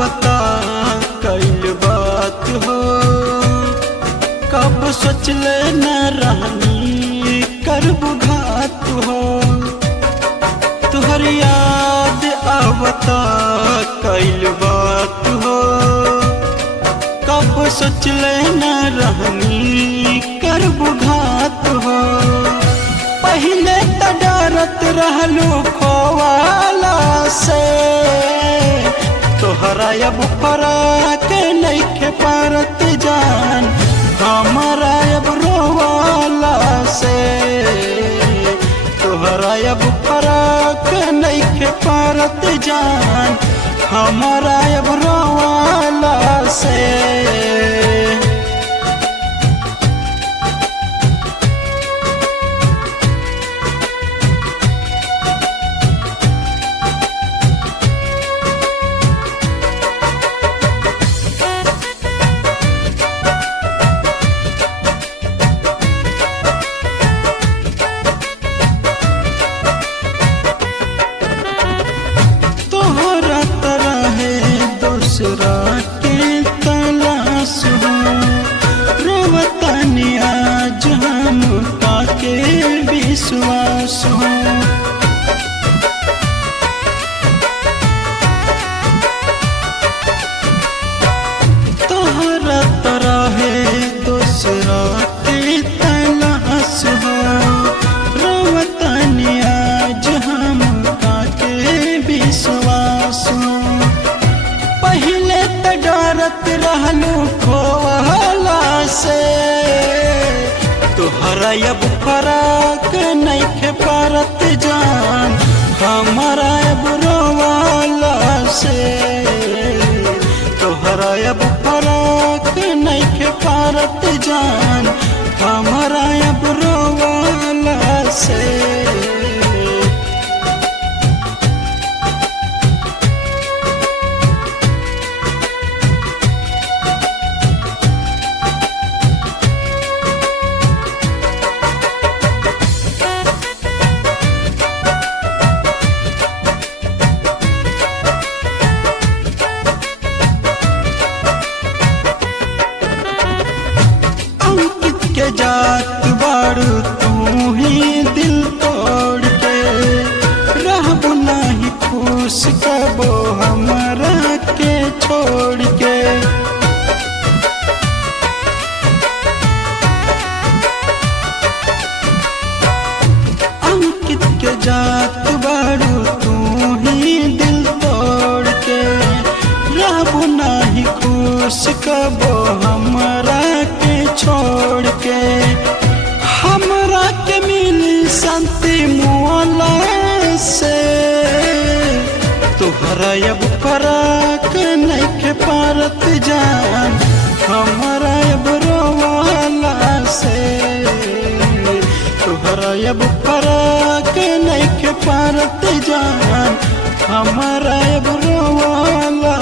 आवता कईल बात हो, कब सोचले न रहनी करबू घात हो। तुहर याद आवता कईल बात हो, कब सोचले न रहनी करबू घात हो। पहले त डरत रहलू खोवाला से, तोहरा अब फराक नइखे पारत जान हमारा अब रोवाला से। तोहरा अब फराक नइखे पारत जान हमारा अब रोवाला से। दूसरा के तलाश हो, रोवतानी आज हम पाके विश्वास हो। तोहरा तरह दूसरा के तलाश हो, रोवतानी आज हम पाके विश्वास हो। पहले त डरत रहलू खोवाला से, तोहरा अब फराक नइखे पारत जान हमारा अब रोवाला से। तोहरा अब फराक नइखे पारत जान हमारा अब रोवाला से। के जात बारू तू ही दिल तोड़ के, रहबू नहीं खुश कबो हमरा के छोड़ के। अंकित के जात बारू तू ही दिल तोड़ के, रहबू नहीं खुश कबो हमरा के छोड़ के। हमरा के मिली शांति मोला से, तोहरा अब फराक नइखे पारत जान हमारा अब रोवाला से। तोहरा अब फराक नइखे पारत जान हमारा अब रोवाला